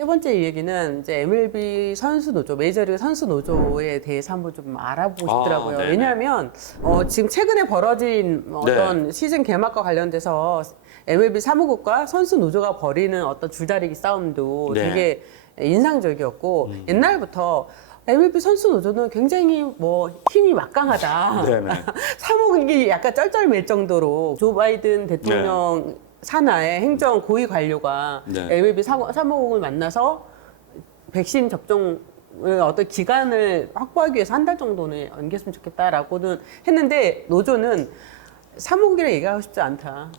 세 번째 얘기는 이제 MLB 선수 노조, 메이저리그 선수 노조에 대해서 한번 좀 알아보고 싶더라고요. 네네. 왜냐하면 지금 최근에 벌어진 어떤 시즌 개막과 관련돼서 MLB 사무국과 선수 노조가 벌이는 어떤 줄다리기 싸움도 네. 되게 인상적이었고 옛날부터 MLB 선수 노조는 굉장히 뭐 힘이 막강하다. 네네. 사무국이 약간 쩔쩔맬 정도로 조 바이든 대통령 산하의 행정 고위 관료가 네. MLB 사무국을 만나서 백신 접종을 어떤 기간을 확보하기 위해서 한 달 정도는 연기했으면 좋겠다라고는 했는데 노조는 사무국이랑 얘기하고 싶지 않다.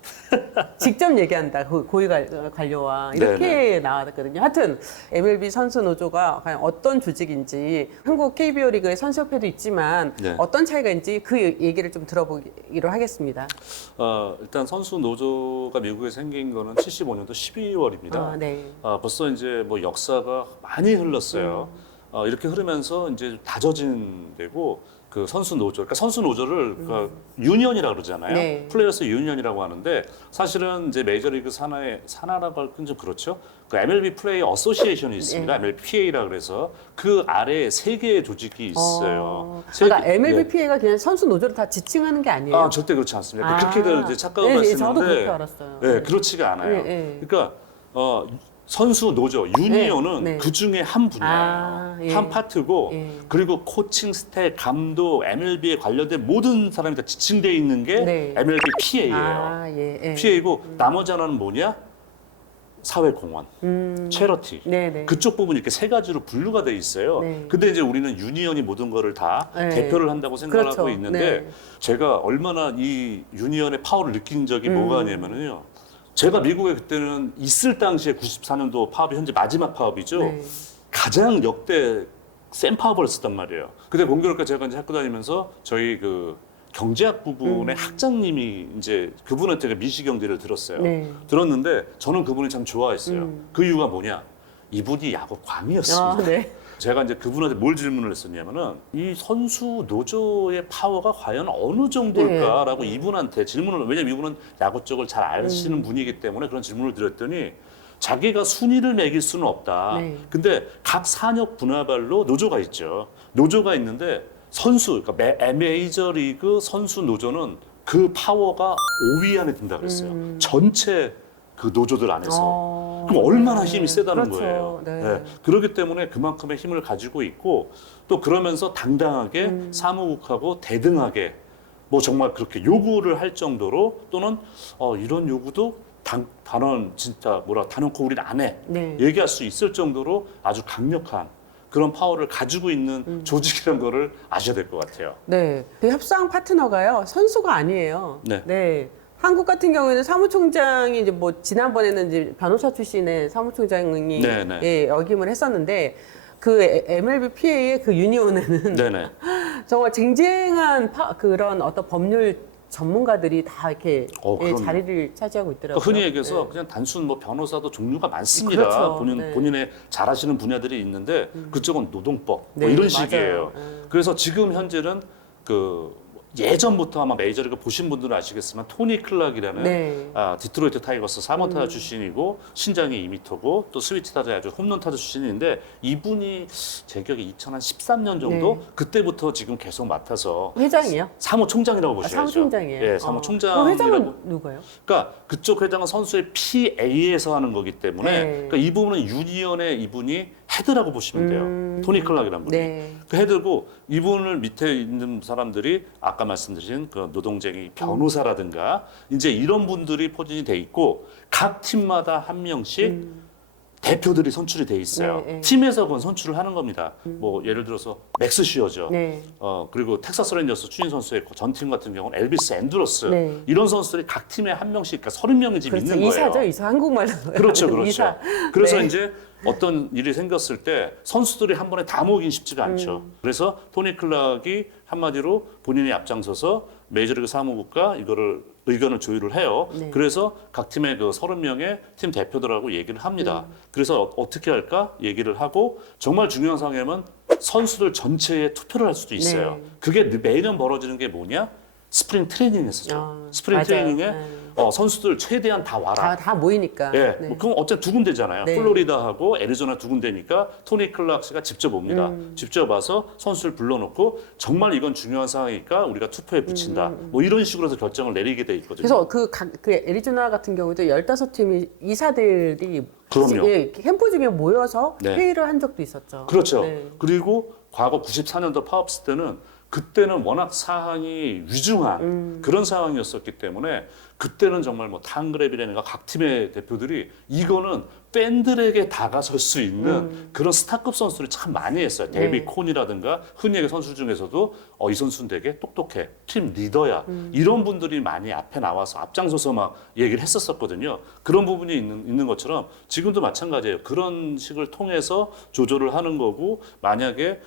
직접 얘기한다. 고위 관료와 이렇게 나왔거든요. 하여튼 MLB 선수 노조가 과연 어떤 조직인지 한국 KBO 리그의 선수협회도 있지만 네. 어떤 차이가 있는지 그 얘기를 좀 들어보기로 하겠습니다. 일단 선수 노조가 미국에 생긴 거는 75년도 12월입니다. 네. 벌써 이제 뭐 역사가 많이 흘렀어요. 이렇게 흐르면서 이제 다져진 데고 그 선수 노조, 그러니까 선수 노조를 그 유니언이라고 그러잖아요. 네. 플레이어스 유니언이라고 하는데 사실은 이제 메이저리그 산하라고 할건 좀 그렇죠. 그 MLB 플레이어 어소시에이션이 있습니다. MLBPA라 그래서 그 아래에 세 개의 조직이 있어요. 그러니까 MLBPA가 그냥 선수 노조를 다 지칭하는 게 아니에요. 절대 그렇지 않습니다. 그렇게들 이제 착각을 하시는데 저도 그렇게 알았어요. 네, 그렇지가 않아요. 그러니까 선수 노조 유니온은 그 중에 한 분야예요. 한 파트고 그리고 코칭 스태프, 감독, MLB에 관련된 모든 사람이 다 지칭돼 있는 게 MLB PA예요. PA고 나머지 하나는 뭐냐? 사회공헌, 체러티 그쪽 부분이 이렇게 세 가지로 분류가 돼 있어요. 근데 이제 우리는 유니언이 모든 거를 다 대표를 한다고 생각을 하고 있는데 제가 얼마나 이 유니언의 파워를 느낀 적이 뭐가 있냐면요. 제가 미국에 그때는 있을 당시에 94년도 파업이 현재 마지막 파업이죠. 가장 역대 센 파업을 썼단 말이에요. 근데 공교롭게 제가 이제 학교 다니면서 저희 그 경제학 부분의 학장님이 이제 그분한테 미시경제를 들었어요. 들었는데 저는 그분이 참 좋아했어요. 그 이유가 뭐냐? 이분이 야구 광이었습니다. 제가 이제 그분한테 뭘 질문을 했었냐면은 이 선수 노조의 파워가 과연 어느 정도일까라고 이분한테 질문을, 왜냐면 이분은 야구 쪽을 잘 아시는 분이기 때문에 그런 질문을 드렸더니 자기가 순위를 매길 수는 없다. 근데 각 산업 분야별로 노조가 있죠. 노조가 있는데 선수, 그러니까 메이저리그 선수 노조는 그 파워가 5위 안에 든다 그랬어요. 전체 그 노조들 안에서. 그럼 얼마나 힘이 세다는 거예요. 그렇기 때문에 그만큼의 힘을 가지고 있고 또 그러면서 당당하게 사무국하고 대등하게 뭐 정말 그렇게 요구를 할 정도로 또는 이런 요구도 단언 진짜 단언코 우리는 안 해. 얘기할 수 있을 정도로 아주 강력한 그런 파워를 가지고 있는 조직이라는 거를 아셔야 될 것 같아요. 네. 그 협상 파트너가요, 선수가 아니에요. 한국 같은 경우에는 사무총장이 이제 뭐 지난번에는 이제 변호사 출신의 사무총장이 역임을 했었는데 그 MLBPA의 그 유니온에는 정말 쟁쟁한 그런 어떤 법률 전문가들이 다 이렇게 자리를 차지하고 있더라고요. 흔히 얘기해서 그냥 단순 뭐 변호사도 종류가 많습니다. 본인의 잘하시는 분야들이 있는데 그쪽은 노동법 뭐 이런 식이에요. 그래서 지금 현재는 그 예전부터 아마 메이저리그 보신 분들은 아시겠지만 토니 클락이라는 디트로이트 타이거스 3번 타자 출신이고 신장이 2m고 또 스위치 타자 아주 홈런 타자 출신인데 이분이 제 기억에 2013년 정도 그때부터 지금 계속 맡아서 회장이요? 사무총장이라고 보셔야죠. 사무총장이에요. 예, 사무총장이라고. 회장은 누가요? 그러니까 그쪽 회장은 선수의 PA에서 하는 거기 때문에 그러니까 이 부분은 유니언의 이분이 헤드라고 보시면 돼요. 토니 클락이라는 분이. 그 헤드고 이분을 밑에 있는 사람들이 아까 말씀드린 그 노동쟁이 변호사라든가 이제 이런 분들이 포진이 돼 있고 각 팀마다 한 명씩 대표들이 선출이 돼 있어요. 팀에서 그건 선출을 하는 겁니다. 뭐 예를 들어서 맥스 슈어죠. 그리고 텍사스 레인저스 추진 선수의 전 팀 같은 경우는 엘비스 앤드러스 이런 선수들이 각 팀에 한 명씩, 그러니까 30명이 지금 있는 거예요. 이사죠, 이사. 한국말로. 그렇죠. 이사. 그래서 이제 어떤 일이 생겼을 때 선수들이 한 번에 다 모이긴 쉽지가 않죠. 그래서 토니 클락이 한마디로 본인이 앞장서서 메이저리그 사무국과 이거를 의견을 조율을 해요. 그래서 각 팀의 그 30명의 팀 대표들하고 얘기를 합니다. 그래서 어떻게 할까 얘기를 하고 정말 중요한 상황이면 선수들 전체에 투표를 할 수도 있어요. 그게 매년 벌어지는 게 뭐냐? 스프링 트레이닝 했었죠. 스프링 맞아요. 트레이닝에 네. 선수들 최대한 다 와라. 다 모이니까. 예, 네. 뭐 그럼 어쨌든 두 군데잖아요. 네. 플로리다하고 애리조나 두 군데니까 토니 클락 씨가 직접 옵니다. 직접 와서 선수를 불러놓고 정말 이건 중요한 상황이니까 우리가 투표에 붙인다. 뭐 이런 식으로 해서 결정을 내리게 돼 있거든요. 그래서 그 애리조나 같은 경우도 15팀이 이사들이 그럼요. 캠프 중에 모여서 네. 회의를 한 적도 있었죠. 그렇죠. 네. 그리고 과거 94년도 파업스 때는 그때는 워낙 사항이 위중한 그런 상황이었었기 때문에 그때는 정말 뭐 탕그랩이라든가 각 팀의 대표들이 이거는 팬들에게 다가설 수 있는 그런 스타급 선수들이 참 많이 했어요. 데이비 네. 콘이라든가 흔히 얘기 선수 중에서도 이 선수는 되게 똑똑해. 팀 리더야. 이런 분들이 많이 앞에 나와서 앞장서서 막 얘기를 했었었거든요. 그런 부분이 있는 것처럼 지금도 마찬가지예요. 그런 식을 통해서 조절을 하는 거고 만약에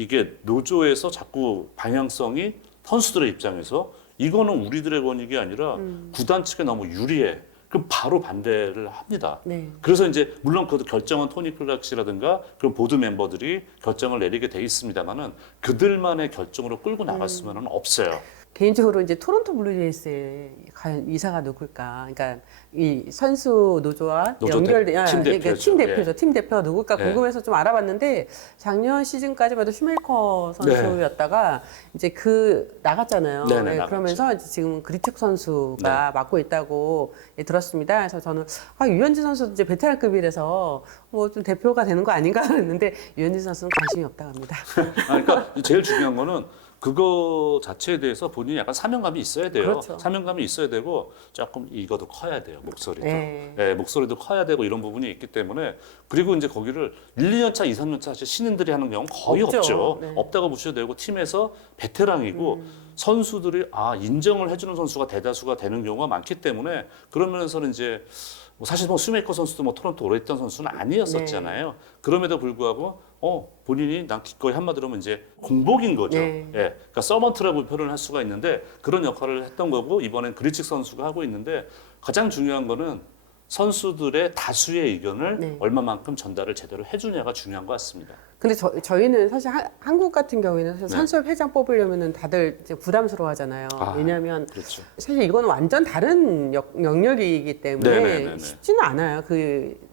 이게 노조에서 자꾸 방향성이 선수들의 입장에서 이거는 우리들의 권익이 아니라 구단 측에 너무 유리해. 그럼 바로 반대를 합니다. 네. 그래서 이제 물론 그 결정은 토니 클락 씨라든가 그런 보드 멤버들이 결정을 내리게 돼 있습니다만은 그들만의 결정으로 끌고 나갈 수는 없어요. 개인적으로 이제 토론토 블루제이스에 과연 이사가 누굴까? 그러니까 이 선수 노조와 연결된 팀 대표죠. 팀 대표죠. 팀 대표가 누굴까 예. 궁금해서 좀 알아봤는데 작년 시즌까지만 해도 슈메이커 선수였다가 이제 나갔잖아요. 네네, 네, 나갔죠. 그러면서 이제 지금 그리책 선수가 맡고 있다고 들었습니다. 그래서 저는 유현진 선수도 이제 베테랑급이라서 뭐 좀 대표가 되는 거 아닌가 했는데 유현진 선수는 관심이 없다고 합니다. 그러니까 제일 중요한 거는 그거 자체에 대해서 본인이 약간 사명감이 있어야 돼요. 그렇죠. 사명감이 있어야 되고 조금 이거도 커야 돼요. 목소리도. 네. 예, 목소리도 커야 되고 이런 부분이 있기 때문에 그리고 이제 거기를 1, 2년 차, 2, 3년 차 사실 신인들이 하는 경우는 거의 없죠. 없죠. 네. 없다고 보셔도 되고 팀에서 베테랑이고 선수들이 인정을 해주는 선수가 대다수가 되는 경우가 많기 때문에 그런 면에서는 이제 사실 뭐 슈메이커 선수도 뭐 토론토 오래 있던 선수는 아니었었잖아요. 그럼에도 불구하고 본인이 난 기꺼이 한마디로 하면 이제 공복인 거죠. 네. 예, 그러니까 서번트라고 표현을 할 수가 있는데 그런 역할을 했던 거고 이번엔 그리치 선수가 하고 있는데 가장 중요한 거는 선수들의 다수의 의견을 얼마만큼 전달을 제대로 해주냐가 중요한 것 같습니다. 근데 저희는 사실 한국 같은 경우에는 사실 선수협 회장 뽑으려면은 다들 이제 부담스러워 하잖아요. 왜냐하면 그렇죠. 사실 이거는 완전 다른 영역이기 때문에 네네네네. 쉽지는 않아요.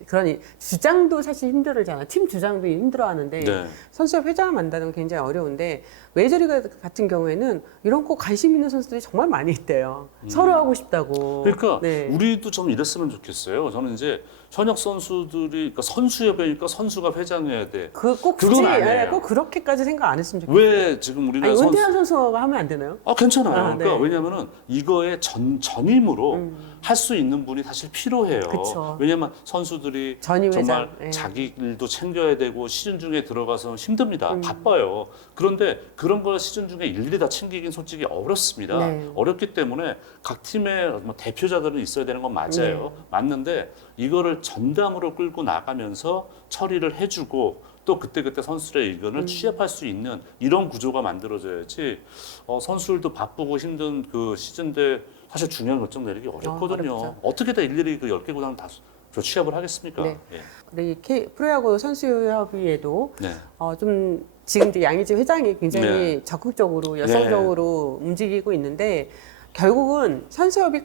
그런 주장도 사실 힘들잖아요. 팀 주장도 힘들어하는데 네. 선수협 회장을 만나는 건 굉장히 어려운데 메이저리그 같은 경우에는 이런 거 관심 있는 선수들이 정말 많이 있대요. 서로 하고 싶다고. 그러니까 네. 우리도 좀 이랬으면 좋겠어요. 저는 이제 현역 선수들이 그러니까 선수협회니까 선수가 회장해야 돼. 꼭 굳이 그건 아니에요. 꼭 그렇게까지 생각 안 했으면 좋겠어요. 왜 지금 우리나라 아니, 선수 은퇴한 선수가 하면 안 되나요? 괜찮아요. 네. 그러니까 왜냐면은 이거에 전임으로 할 수 있는 분이 사실 필요해요. 그쵸. 왜냐면 선수들이 전임 정말 회장, 예. 자기 일도 챙겨야 되고 시즌 중에 들어가서 힘듭니다. 바빠요. 그런데 그런 걸 시즌 중에 일일이 다 챙기긴 솔직히 어렵습니다. 네. 어렵기 때문에 각 팀의 뭐 대표자들은 있어야 되는 건 맞아요. 맞는데 이거를 전담으로 끌고 나가면서 처리를 해주고 또 그때그때 선수들의 의견을 취합할 수 있는 이런 구조가 만들어져야지 선수들도 바쁘고 힘든 그 시즌대 사실 중요한 결정 내리기 어렵거든요. 어렵죠. 어떻게 다 일일이 그 10개 구단 다 취합을 하겠습니까? 네. 예. 근데 프로야구 선수협의회도 네. 좀 지금 이제 양의지 회장이 굉장히 네. 적극적으로 여성적으로 움직이고 있는데 결국은 선수협이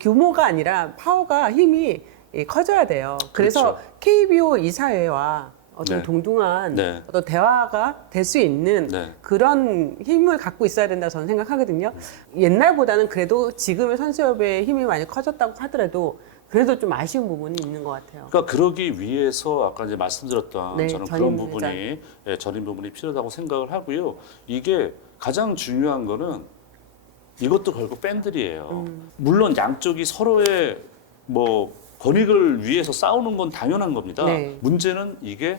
규모가 아니라 파워가 힘이 커져야 돼요. 그래서 그렇죠. KBO 이사회와 어떤 네. 동등한 네. 어떤 대화가 될 수 있는 네. 그런 힘을 갖고 있어야 된다 저는 생각하거든요. 옛날보다는 그래도 지금의 선수협의 힘이 많이 커졌다고 하더라도 그래도 좀 아쉬운 부분이 있는 것 같아요. 그러니까 그러기 위해서 아까 이제 말씀드렸던 네, 저는 전임 그런 부분이 전임 부분이 필요하다고 생각을 하고요. 이게 가장 중요한 거는 이것도 결국 팬들이에요. 물론 양쪽이 서로의 뭐 권익을 위해서 싸우는 건 당연한 겁니다. 네. 문제는 이게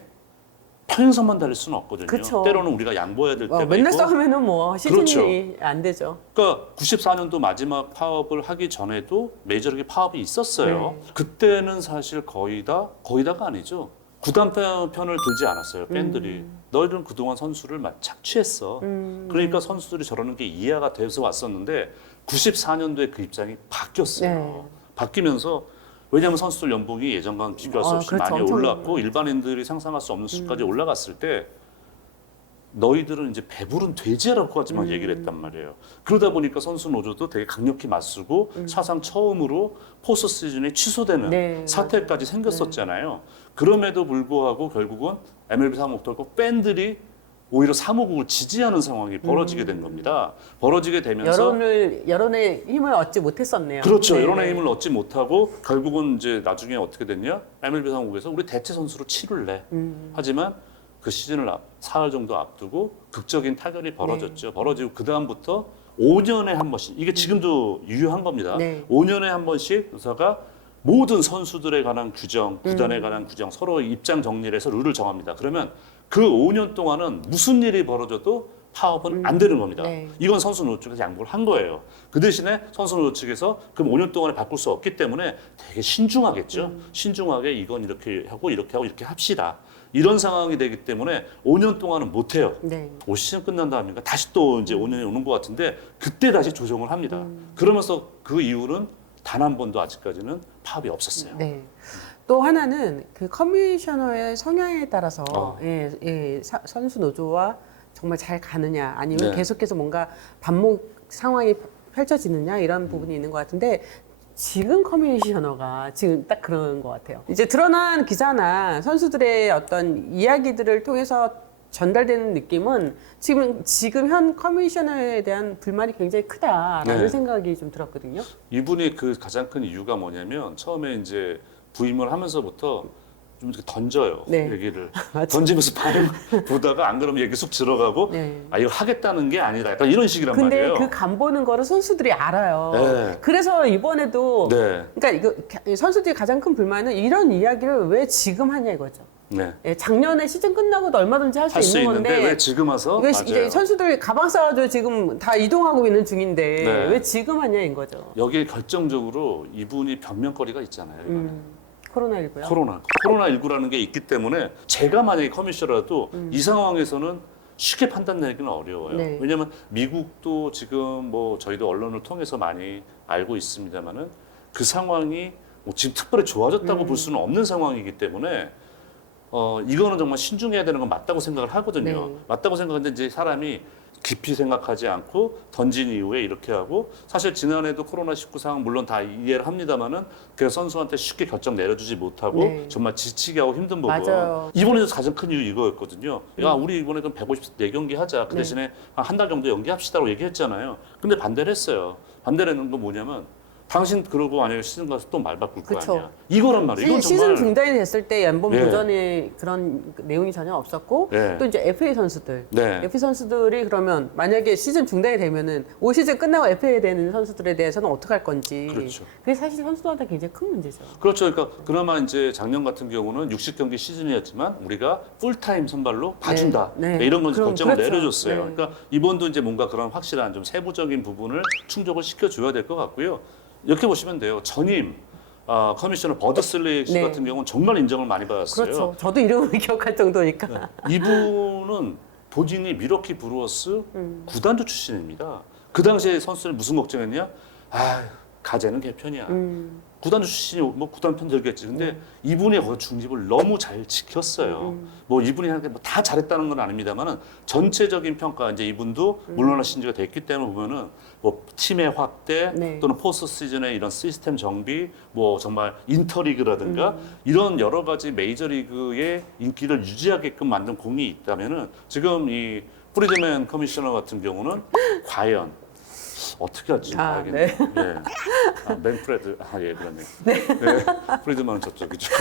평행선만 달릴 수는 없거든요. 그쵸. 때로는 우리가 양보해야 될 때가 맨날 있고. 싸우면은 뭐 시즌이 그렇죠. 안 되죠. 그러니까 94년도 마지막 파업을 하기 전에도 메이저리그 파업이 있었어요. 네. 그때는 사실 거의다가 아니죠. 구단 편을 들지 않았어요. 팬들이. 너희들은 그동안 선수를 착취했어. 그러니까 선수들이 저러는 게 이해가 돼서 왔었는데 94년도에 그 입장이 바뀌었어요. 네. 바뀌면서 왜냐하면 선수들 연봉이 예전과는 비교할 수 없이 그렇죠. 많이 엄청 올랐고 일반인들이 상상할 수 없는 수까지 올라갔을 때 너희들은 이제 배부른 돼지라고까지만 얘기를 했단 말이에요. 그러다 보니까 선수 노조도 되게 강력히 맞서고 사상 처음으로 포스트 시즌이 취소되는 네, 사태까지 생겼었잖아요. 그럼에도 불구하고 결국은 MLB 사무국도 팬들이 오히려 사무국을 지지하는 상황이 벌어지게 된 겁니다. 벌어지게 되면서 여론의 힘을 얻지 못했었네요. 그렇죠. 네. 여론의 힘을 얻지 못하고 결국은 이제 나중에 어떻게 됐냐? MLB 사무국에서 우리 대체 선수로 치를 내. 하지만 그 시즌을 사흘 정도 앞두고 극적인 타결이 벌어졌죠. 벌어지고 그 다음부터 5년에 한 번씩 이게 지금도 유효한 겁니다. 5년에 한 번씩 의사가 모든 선수들에 관한 규정, 구단에 관한 규정, 서로 입장 정리를 해서 룰을 정합니다. 그러면 그 5년 동안은 무슨 일이 벌어져도 파업은 안 되는 겁니다. 이건 선수 노조 측에서 양보를 한 거예요. 그 대신에 선수 노조 측에서 그럼 5년 동안에 바꿀 수 없기 때문에 되게 신중하겠죠. 신중하게 이건 이렇게 하고 이렇게 합시다. 이런 상황이 되기 때문에 5년 동안은 못 해요. 올 시즌 끝난 다음인가 다시 또 이제 5년이 오는 것 같은데 그때 다시 조정을 합니다. 그러면서 그 이후는 단 한 번도 아직까지는 파업이 없었어요. 또 하나는 그 커미셔너의 성향에 따라서 선수 노조와 정말 잘 가느냐 아니면 계속해서 뭔가 반목 상황이 펼쳐지느냐 이런 부분이 있는 것 같은데 지금 커미셔너가 지금 딱 그런 것 같아요. 이제 드러난 기사나 선수들의 어떤 이야기들을 통해서 전달되는 느낌은 지금 현 커미셔너에 대한 불만이 굉장히 크다라는 생각이 좀 들었거든요. 이분이 그 가장 큰 이유가 뭐냐면 처음에 이제 부임을 하면서부터 좀 이렇게 던져요. 얘기를 던지면서 반응 보다가 안 그러면 얘기 쑥 들어가고 아 이거 하겠다는 게 아니다. 약간 이런 식이란 말이에요. 근데 그 간 보는 거를 선수들이 알아요. 그래서 이번에도 그러니까 이거 선수들이 가장 큰 불만은 이런 이야기를 왜 지금 하냐 이거죠. 작년에 시즌 끝나고도 얼마든지 할 수 있는 건데 왜 지금 와서? 이제 선수들 가방 싸가지고 지금 다 이동하고 있는 중인데 왜 지금 하냐 인 거죠. 여기에 결정적으로 이분이 변명거리가 있잖아요. 이거는. 코로나19요? 코로나19라는 게 있기 때문에 제가 만약에 커미셔너라도 이 상황에서는 쉽게 판단 내기는 어려워요. 왜냐하면 미국도 지금 뭐 저희도 언론을 통해서 많이 알고 있습니다만은 그 상황이 뭐 지금 특별히 좋아졌다고 볼 수는 없는 상황이기 때문에 이거는 정말 신중해야 되는 건 맞다고 생각을 하거든요. 맞다고 생각하는데 이제 사람이 깊이 생각하지 않고 던진 이후에 이렇게 하고 사실 지난해도 코로나19 상황 물론 다 이해를 합니다만은 그 선수한테 쉽게 결정 내려주지 못하고 정말 지치게 하고 힘든 부분. 이번에도 가장 큰 이유 이거였거든요. 야 우리 이번에 그럼 154경기 하자. 그 대신에 한 달 정도 연기합시다라고 얘기했잖아요. 근데 반대를 했어요. 반대를 했는 건 뭐냐면 당신 그러고 만약에 시즌 가서 또 말 바꿀 거 아니야. 이거란 말이에요. 이건 시즌 정말 중단이 됐을 때 연봉 도전에 그런 내용이 전혀 없었고 또 이제 FA 선수들, FA 선수들이 그러면 만약에 시즌 중단이 되면은 올 시즌 끝나고 FA 되는 선수들에 대해서는 어떻게 할 건지. 그게 사실 선수들한테 굉장히 큰 문제죠. 그렇죠. 그러니까 그나마 이제 작년 같은 경우는 60경기 시즌이었지만 우리가 풀타임 선발로 봐준다. 이런 건 결정을 내려줬어요. 그러니까 이번도 이제 뭔가 그런 확실한 좀 세부적인 부분을 충족을 시켜줘야 될 것 같고요. 이렇게 보시면 돼요. 전임 커미셔너 버드 슬릭 씨 같은 경우는 정말 인정을 많이 받았어요. 그렇죠. 저도 이름을 기억할 정도니까. 이분은 본인이 미러키 브루어스 구단주 출신입니다. 그 당시에 선수들이 무슨 걱정했냐? 가재는 개편이야. 구단주 출신이 뭐 구단 편 들겠지. 근데 이분이 거기 중립을 너무 잘 지켰어요. 뭐 이분이 하는 게 뭐 다 잘했다는 건 아닙니다만은 전체적인 평가 이제 이분도 물러나신 지가 됐기 때문에 보면은 뭐 팀의 확대 또는 포스트 시즌의 이런 시스템 정비 뭐 정말 인터리그라든가 이런 여러 가지 메이저리그의 인기를 유지하게끔 만든 공이 있다면은 지금 이 프리드맨 커미셔너 같은 경우는 과연 어떻게 할지 봐야겠네요. 맨프레드, 그러네요. 프리드만은 저쪽이죠.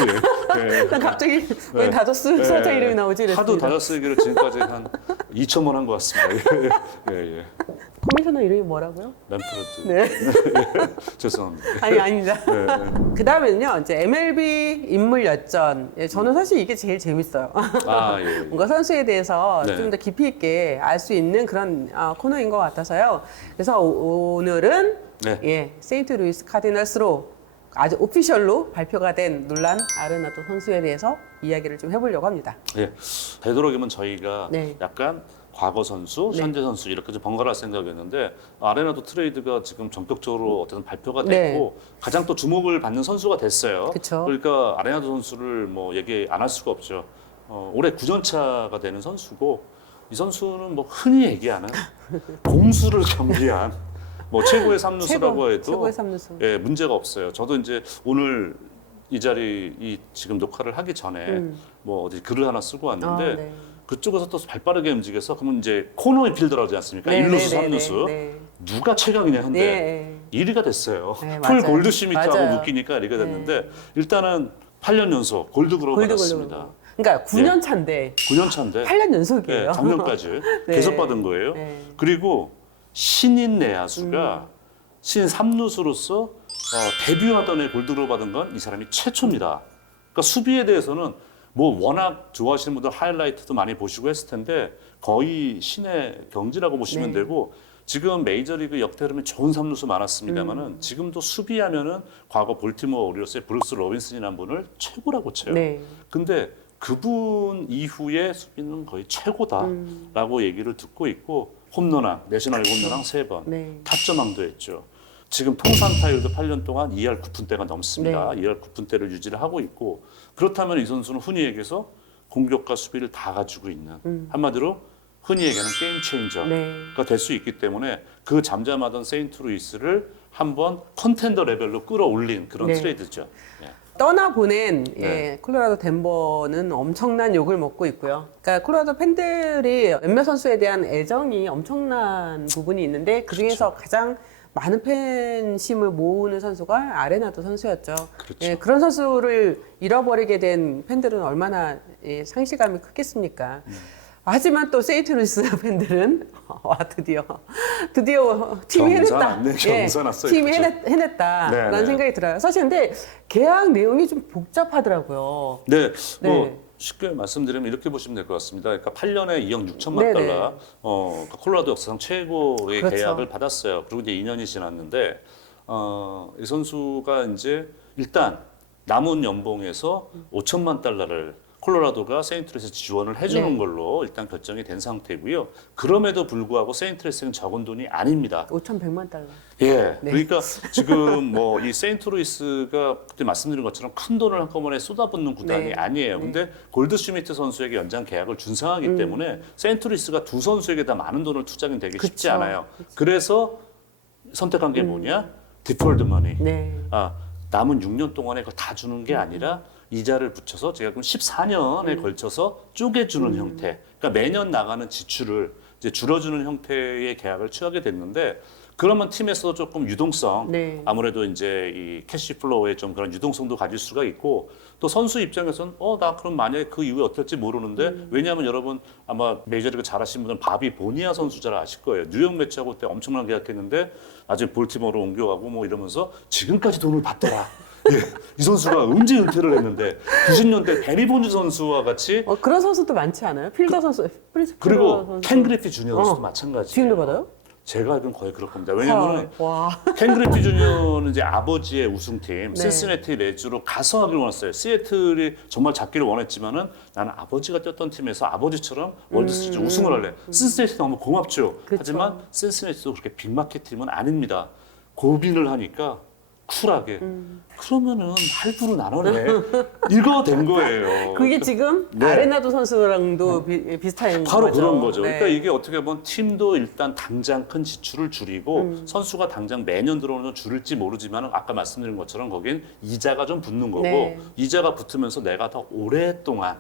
갑자기 왜 다저스 사자 이름이 나오지? 이랬습니다. 하도 다저스 얘기를 지금까지 한 2천번 한 것 같습니다. 커미셔너 이름이 뭐라고요? 맨프레드. 죄송합니다. 아닙니다. 그 다음에는요, 이제 MLB 인물 여전. 저는 사실 이게 제일 재밌어요. 뭔가 선수에 대해서 좀 더 깊이 있게 알 수 있는 그런 코너인 것 같아서요. 그래서 오늘은 세인트루이스 카디널스로 아주 오피셜로 발표가 된 놀란 아레나도 선수에 대해서 이야기를 좀 해보려고 합니다. 되도록이면 저희가 약간 과거 선수, 현재 선수 이렇게 좀 번갈아 생각했는데 아레나도 트레이드가 지금 전격적으로 어쨌든 발표가 됐고 가장 또 주목을 받는 선수가 됐어요. 그러니까 아레나도 선수를 뭐 얘기 안 할 수가 없죠. 올해 9년차가 되는 선수고 이 선수는 뭐 흔히 얘기하는 공수를 경비한 뭐 최고의 삼루수라고 해도 최고의 삼루수. 예, 문제가 없어요. 저도 이제 오늘 이 자리 이 지금 녹화를 하기 전에 뭐 어디 글을 하나 쓰고 왔는데 네. 그쪽에서 또 발빠르게 움직여서 그러면 이제 코너의 필더라고 하지 않습니까? 네, 1루수, 네, 3루수. 네. 누가 최강이냐 한데 네. 1위가 됐어요. 네, 풀 맞아요. 골드시미트하고 맞아요. 묶이니까 1위가 됐는데 네. 일단은 8년 연속 골드그로브 받았습니다. 그러니까 9년 차인데 9년 차인데 8년 연속이에요. 네, 작년까지 네. 계속 받은 거예요. 네. 그리고 신인 내야수가 신인 3루수로서 데뷔하던 해 골드그로브 받은 건 이 사람이 최초입니다. 그러니까 수비에 대해서는 뭐 워낙 좋아하시는 분들 하이라이트도 많이 보시고 했을 텐데 거의 신의 경지라고 보시면 네. 되고 지금 메이저리그 역대 흐름에 좋은 3루수 많았습니다만은 지금도 수비하면은 과거 볼티모어 오리올스의 브룩스 로빈슨이라는 분을 최고라고 쳐요. 네. 근데 그분 이후에 수비는 거의 최고다라고 얘기를 듣고 있고 홈런왕, 내셔널리그 홈런왕 3번, 네. 타점왕도 했죠. 지금 통산 타율도 8년 동안 2할 9푼대가 넘습니다. 네. 2할 9푼대를 유지를 하고 있고 그렇다면 이 선수는 흔히 얘기해서 공격과 수비를 다 가지고 있는 한마디로 흔히 얘기하는 게임 체인저가 네. 될 수 있기 때문에 그 잠잠하던 세인트루이스를 한번 컨텐더 레벨로 끌어올린 그런 네. 트레이드죠. 예. 떠나보낸 네. 예, 콜로라도 덴버는 엄청난 욕을 먹고 있고요. 그러니까 콜로라도 팬들이 몇몇 선수에 대한 애정이 엄청난 부분이 있는데 그 중에서 가장 많은 팬심을 모으는 선수가 아레나도 선수였죠. 그렇죠. 예, 그런 선수를 잃어버리게 된 팬들은 얼마나 예, 상실감이 크겠습니까? 하지만 또 세인트루이스 팬들은 와 드디어 팀이 해냈다. 경사났어요. 팀이 그렇죠. 해냈다라는 네, 네. 생각이 들어요. 사실 근데 계약 내용이 좀 복잡하더라고요. 네, 네. 뭐 쉽게 말씀드리면 이렇게 보시면 될 것 같습니다. 그러니까 8년에 2억 6천만 네네. 달러, 그러니까 콜로라도 역사상 최고의 그렇죠. 계약을 받았어요. 그리고 이제 2년이 지났는데 이 선수가 이제 일단 남은 연봉에서 5천만 달러를 콜로라도가 세인트루이스에 지원을 해주는 네. 걸로 일단 결정이 된 상태고요. 그럼에도 불구하고 세인트루이스는 적은 돈이 아닙니다. 5,100만 달러. 예, 네. 그러니까 지금 뭐 이 세인트루이스가 그때 말씀드린 것처럼 큰 돈을 한꺼번에 쏟아붓는 구단이 네. 아니에요. 근데 골드슈미트 선수에게 연장 계약을 준 상황이기 때문에 세인트루이스가 두 선수에게 다 많은 돈을 투자하기 되게 쉽지 그쵸. 않아요. 그래서 선택한 게 뭐냐? 디폴드 머니. 네. 남은 6년 동안에 그걸 다 주는 게 아니라 이자를 붙여서 제가 그럼 14년에 걸쳐서 쪼개주는 형태. 그러니까 매년 나가는 지출을 이제 줄여주는 형태의 계약을 취하게 됐는데 그러면 팀에서 조금 유동성, 네. 아무래도 이제 이 캐시 플로우에 좀 그런 유동성도 가질 수가 있고 또 선수 입장에서는 나 그럼 만약에 그 이후에 어떨지 모르는데 왜냐하면 여러분 아마 메이저리그 잘 아시는 분들은 바비 보니아 선수 잘 아실 거예요. 뉴욕 매치하고 그때 엄청난 계약했는데 나중에 볼티모어로 옮겨가고 뭐 이러면서 지금까지 돈을 받더라. 예, 이 선수가 언제 은퇴를 했는데 90년대 베리 본즈 선수와 같이 그런 선수도 많지 않아요? 필더 선수, 프리스 필더 그리고 선수. 켄 그리피 주니어 선수도 마찬가지예요. 지금도 받아요? 제가 알기로는 거의 그럴 겁니다. 왜냐면은 와. 켄 그리피 주니어는 이제 아버지의 우승팀 네. 신시내티 레즈로 가서 하길 원했어요. 시애틀이 정말 잡기를 원했지만은 나는 아버지가 뛰었던 팀에서 아버지처럼 월드 시리즈 우승을 할래. 신시내티 너무 고맙죠. 그쵸. 하지만 신시내티도 그렇게 빅마켓 팀은 아닙니다. 고민을 하니까 쿨하게 그러면은 할부로 나눠내 이거 된 거예요. 그게 지금 네. 아레나도 선수랑도 비슷한 바로 거죠. 그런 거죠. 네. 그러니까 이게 어떻게 보면 팀도 일단 당장 큰 지출을 줄이고 선수가 당장 매년 들어오는 돈 줄일지 모르지만 아까 말씀드린 것처럼 거긴 이자가 좀 붙는 거고 네. 이자가 붙으면서 내가 더 오랫동안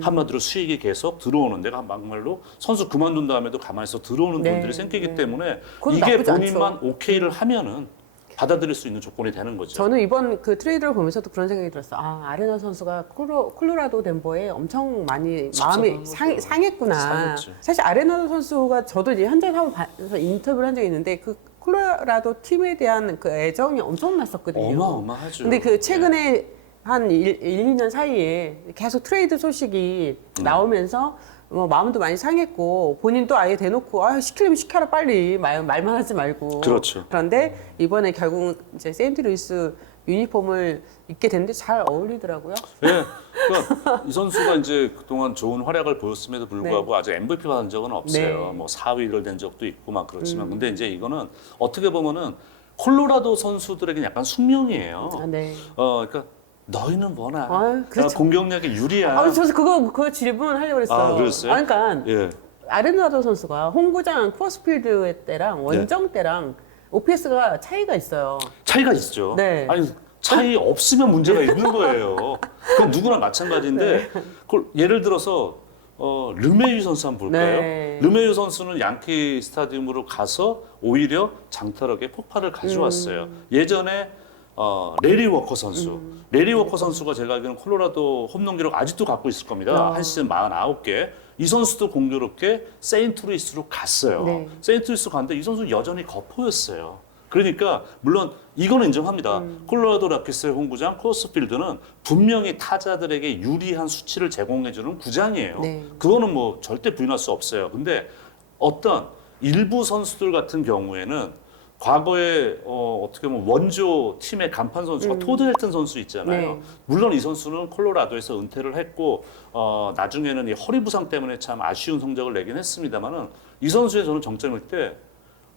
한마디로 수익이 계속 들어오는 내가 막말로 선수 그만둔 다음에도 가만히 있어 들어오는 네. 돈들이 생기기 네. 때문에 그건 이게 나쁘지 본인만 않죠. 오케이를 하면은 받아들일 수 있는 조건이 되는 거죠. 저는 이번 그 트레이드를 보면서도 그런 생각이 들었어요. 아레나 선수가 콜로라도 덴버에 엄청 많이 마음이 상했구나. 상했죠. 사실 아레나 선수가 저도 이제 현장에서 한번 봐서 인터뷰를 한 적이 있는데 그 콜로라도 팀에 대한 그 애정이 엄청났었거든요. 어마어마하죠. 근데 그 최근에 한 2년 사이에 계속 트레이드 소식이 나오면서 뭐 마음도 많이 상했고 본인도 아예 대놓고 시키려면 시켜라 빨리 말만 하지 말고. 그렇죠. 그런데 이번에 결국 이제 세인트루이스 유니폼을 입게 됐는데 잘 어울리더라고요. 예, 그러니까 이 선수가 이제 그동안 좋은 활약을 보였음에도 불구하고 네. 아직 MVP 받은 적은 없어요. 네. 뭐 4위를 된 적도 있고 막 그렇지만 근데 이제 이거는 어떻게 보면은 콜로라도 선수들에게는 약간 숙명이에요. 네. 그러니까 너희는 뭐나 그렇죠. 공격력이 유리한. 저 그거 질문하려고 그랬어요. 그랬어요? 그러니까 예. 아레나도 선수가 홈구장 쿠어스필드 때랑 원정 때랑 OPS가 차이가 있어요. 차이가 있죠. 네. 아니 차이 없으면 문제가 있는 거예요. 그건 누구나 마찬가지인데 그걸 예를 들어서 르메유 선수 한번 볼까요? 네. 르메유 선수는 양키 스타디움으로 가서 오히려 장타력의 폭발을 가져왔어요. 예전에 레리 워커 선수. 레리 워커 선수가 제가 알기로는 콜로라도 홈런 기록 아직도 갖고 있을 겁니다. 한 시즌 49개. 이 선수도 공교롭게 세인트루이스로 갔어요. 네. 세인트루이스 갔는데 이 선수 여전히 거포였어요. 그러니까 물론 이거는 인정합니다. 콜로라도 락키스의 홈구장 코어스필드는 분명히 타자들에게 유리한 수치를 제공해주는 구장이에요. 네. 그거는 뭐 절대 부인할 수 없어요. 근데 어떤 일부 선수들 같은 경우에는 과거에 어떻게 보면 원조 팀의 간판 선수가 토드 헬튼 선수 있잖아요. 네. 물론 이 선수는 콜로라도에서 은퇴를 했고 나중에는 이 허리 부상 때문에 참 아쉬운 성적을 내긴 했습니다만은 이 선수의 저는 정점일 때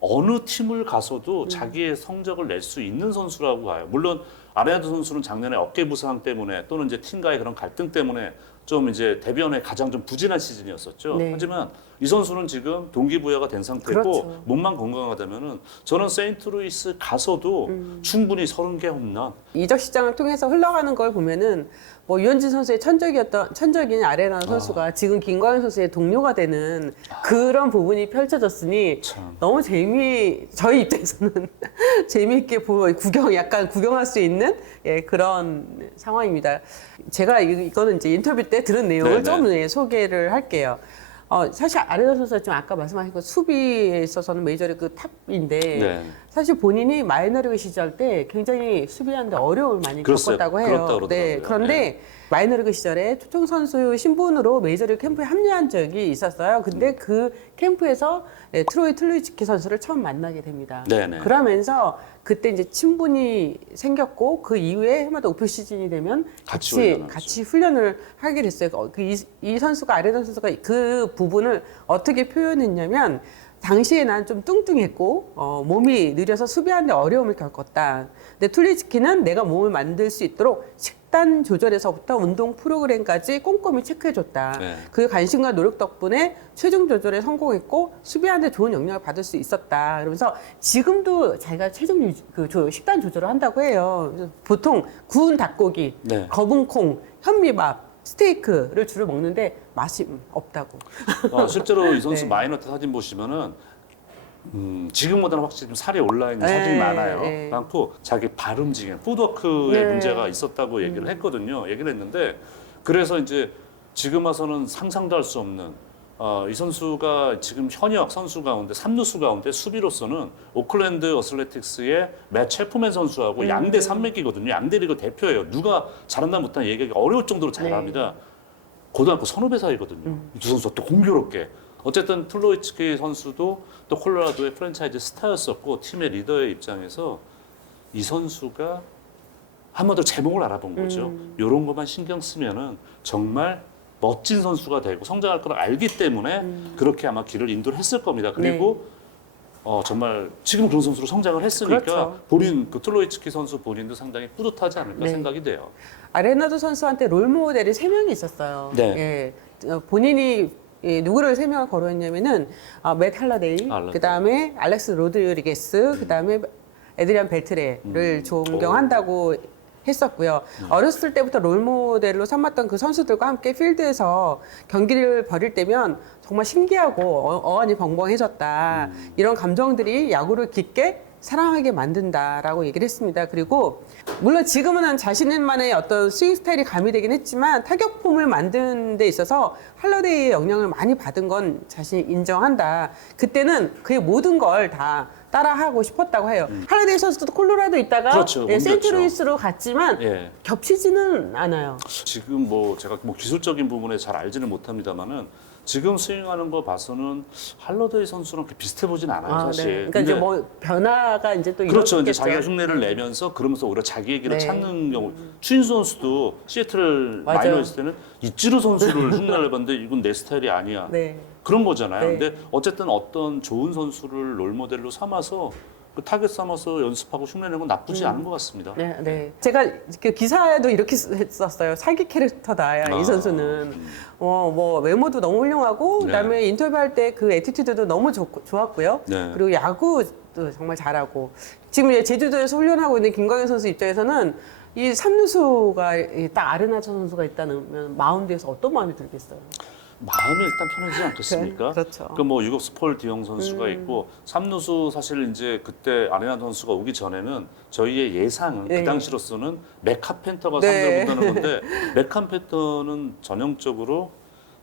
어느 팀을 가서도 자기의 성적을 낼 수 있는 선수라고 봐요. 물론 아레나도 선수는 작년에 어깨 부상 때문에 또는 이제 팀과의 그런 갈등 때문에 좀 이제 데뷔연에 가장 좀 부진한 시즌이었었죠. 네. 하지만 이 선수는 지금 동기부여가 된 상태고 그렇죠. 몸만 건강하다면은 저는 세인트루이스 가서도 충분히 30개 홈런. 이적 시장을 통해서 흘러가는 걸 보면은 뭐 유현진 선수의 천적인 아레나 선수가 지금 김광현 선수의 동료가 되는 그런 부분이 펼쳐졌으니 참. 너무 저희 입장에서는 재미있게 약간 구경할 수 있는 그런 상황입니다. 제가 이거는 이제 인터뷰 때 들은 내용을 네네. 좀 소개를 할게요. 사실 아레나 선수가 지금 아까 말씀하신 것 수비에 있어서는 메이저리그 탑인데 네. 사실 본인이 마이너리그 시절 때 굉장히 수비하는데 어려움을 많이 글쎄요. 겪었다고 해요. 그렇다 그러더라고요. 네, 그런데 네. 마이너리그 시절에 초청 선수 신분으로 메이저리그 캠프에 합류한 적이 있었어요. 근데 그 캠프에서 트로이 툴리츠키 선수를 처음 만나게 됩니다. 네네. 그러면서 그때 이제 친분이 생겼고 그 이후에 해마다 오프 시즌이 되면 같이 훈련을 하게 됐어요. 이 선수가 아레나 선수가 그 부분을 어떻게 표현했냐면 당시에 난 좀 뚱뚱했고 몸이 느려서 수비하는데 어려움을 겪었다. 근데 툴리츠키는 내가 몸을 만들 수 있도록 식단 조절에서부터 운동 프로그램까지 꼼꼼히 체크해줬다. 네. 그 관심과 노력 덕분에 체중 조절에 성공했고 수비하는데 좋은 영향을 받을 수 있었다. 그러면서 지금도 자기가 식단 조절을 한다고 해요. 그래서 보통 구운 닭고기, 네. 거분콩, 현미밥, 스테이크를 주로 먹는데 맛이 없다고. 실제로 이 선수 네. 마이너 때 사진 보시면은 지금보다는 확실히 좀 살이 올라 있는 사진이 네, 많아요. 네. 많고 자기 발 움직임, 푸드워크의 네. 문제가 있었다고 얘기를 했거든요. 얘기를 했는데 그래서 이제 지금 와서는 상상도 할 수 없는 이 선수가 지금 현역 선수 가운데 3루수 가운데 수비로서는 오클랜드 어슬레틱스의 맷 체프맨 선수하고 양대 산맥이거든요. 양대 리그 대표예요. 누가 잘한다 못한다 얘기하기 어려울 정도로 잘합니다. 고등학교 선후배 사이거든요. 이 두 선수가 또 공교롭게. 어쨌든 툴로이츠키 선수도 또 콜로라도의 프랜차이즈 스타였었고 팀의 리더의 입장에서 이 선수가 한 번 더 제목을 알아본 거죠. 이런 것만 신경 쓰면은 정말 멋진 선수가 되고 성장할 걸 알기 때문에 그렇게 아마 길을 인도를 했을 겁니다. 그리고 정말 지금 그런 선수로 성장을 했으니까 그렇죠. 본인 그 툴로이츠키 선수 본인도 상당히 뿌듯하지 않을까 네. 생각이 돼요. 아레나도 선수한테 롤모델이 3명이 있었어요. 네. 본인이 누구를 3명을 거론했냐면은 맷 할러데이, 할러데이. 그다음에 알렉스 로드리게스, 그다음에 에드리안 벨트레를 존경한다고 했었고요. 어렸을 때부터 롤모델로 삼았던 그 선수들과 함께 필드에서 경기를 벌일 때면 정말 신기하고 어안이 벙벙해졌다. 이런 감정들이 야구를 깊게 사랑하게 만든다라고 얘기를 했습니다. 그리고 물론 지금은 자신만의 어떤 스윙 스타일이 가미되긴 했지만 타격 폼을 만드는 데 있어서 할러데이의 영향을 많이 받은 건 자신이 인정한다. 그때는 그의 모든 걸 다 따라하고 싶었다고 해요. 할러데이 선수도 콜로라도 있다가 그렇죠. 세인트루이스로 갔지만 예. 겹치지는 않아요. 지금 뭐 제가 뭐 기술적인 부분에 잘 알지는 못합니다만은 지금 스윙하는 거 봐서는 할러데이 선수랑 그렇게 비슷해 보진 않아요, 사실. 네. 그러니까 이제 근데 뭐 변화가 이제 또 그렇죠. 이제 이렇겠죠. 자기가 흉내를 내면서 그러면서 오히려 자기의 길을 네. 찾는 경우. 추인수 선수도 시애틀 맞아요. 마이너 있을 때는 이찌루 선수를 흉내를 내봤는데 이건 내 스타일이 아니야. 네. 그런 거잖아요. 네. 근데 어쨌든 어떤 좋은 선수를 롤모델로 삼아서 그 타겟 삼아서 연습하고 흉내내는 건 나쁘지 않은 것 같습니다. 네, 네. 제가 그 기사에도 이렇게 썼어요. 사기 캐릭터다, 이 선수는. 뭐 외모도 너무 훌륭하고, 그다음에 인터뷰할 때 그 애티튜드도 너무 좋았고요. 그리고 야구도 정말 잘하고. 지금 이제 제주도에서 훈련하고 있는 김광현 선수 입장에서는 이 삼루수가 딱 아르나초 선수가 있다는 마운드에서 어떤 마음이 들겠어요? 마음이 일단 편하지 않겠습니까? 그렇죠. 뭐 유격수 폴 디용 선수가 있고 삼루수 사실 이제 그때 아레나 선수가 오기 전에는 저희의 예상은 그 당시로서는 맥카펜터가 상대를 못하는 건데 맥카펜터는 전형적으로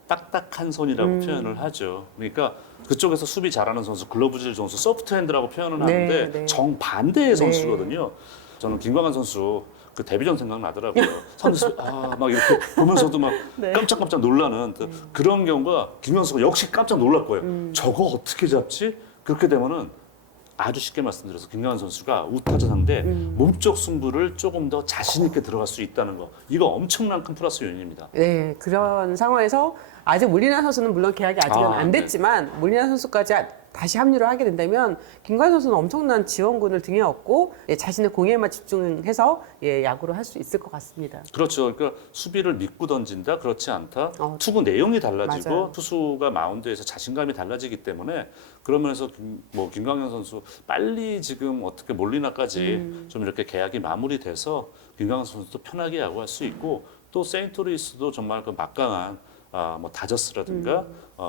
딱딱한 손이라고 표현을 하죠. 그러니까 그쪽에서 수비 잘하는 선수, 글러브질 선수, 소프트핸드라고 표현을 하는데 정반대의 선수거든요. 저는 김광현 선수 그 데뷔전 생각나더라고요. 선수 막 이렇게 보면서도 막 깜짝깜짝 놀라는 그런 경우가 김광현 선수가 역시 깜짝 놀랄 거예요. 저거 어떻게 잡지? 그렇게 되면은 아주 쉽게 말씀드려서 김광현 선수가 우타자 상대 몸쪽 승부를 조금 더 자신 있게 들어갈 수 있다는 거. 이거 엄청난 큰 플러스 요인입니다. 네, 그런 상황에서 아직 몰리나 선수는 물론 계약이 아직은 안 됐지만 몰리나 선수까지 다시 합류를 하게 된다면 김광현 선수는 엄청난 지원군을 등에 업고 자신의 공에만 집중해서 야구를 할 수 있을 것 같습니다. 그렇죠. 그러니까 수비를 믿고 던진다, 그렇지 않다. 투구 내용이 달라지고 맞아요. 투수가 마운드에서 자신감이 달라지기 때문에 그런 면에서 뭐 김광현 선수 빨리 지금 어떻게 몰리나까지 좀 이렇게 계약이 마무리돼서 김광현 선수도 편하게 야구할 수 있고 또 세인트루이스도 정말 그 막강한 뭐 다저스라든가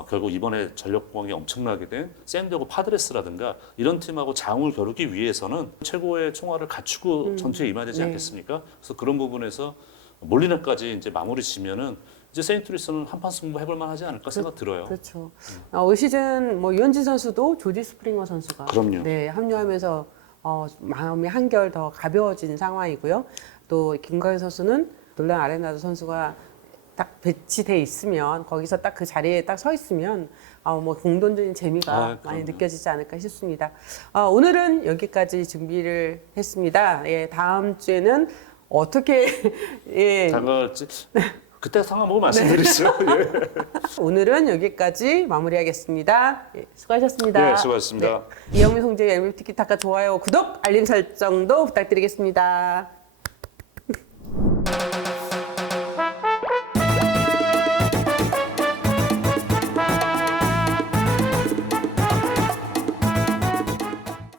결국 이번에 전력공이 엄청나게 된 샌디에고 파드레스라든가 이런 팀하고 장을 겨루기 위해서는 최고의 총알을 갖추고 전투에 임해야 되지 않겠습니까? 그래서 그런 부분에서 몰리나까지 이제 마무리 지면은 이제 세인트루이스는 한판 승부 해볼 만하지 않을까 생각 들어요. 그렇죠. 올 시즌 뭐 유현진 선수도 조지 스프링어 선수가 그럼요. 합류하면서 마음이 한결 더 가벼워진 상황이고요. 또 김광현 선수는 놀란 아레나도 선수가 딱 배치돼 있으면 거기서 딱 그 자리에 딱 서 있으면 뭐 공동적인 재미가 많이 느껴지지 않을까 싶습니다. 오늘은 여기까지 준비를 했습니다. 다음 주에는 어떻게 다가갈지 그때 상황 보고 말씀드리죠. 오늘은 여기까지 마무리하겠습니다. 수고하셨습니다. 네, 수고하셨습니다. 이영민 송재의 MLB 티키타카 좋아요, 구독, 알림 설정도 부탁드리겠습니다.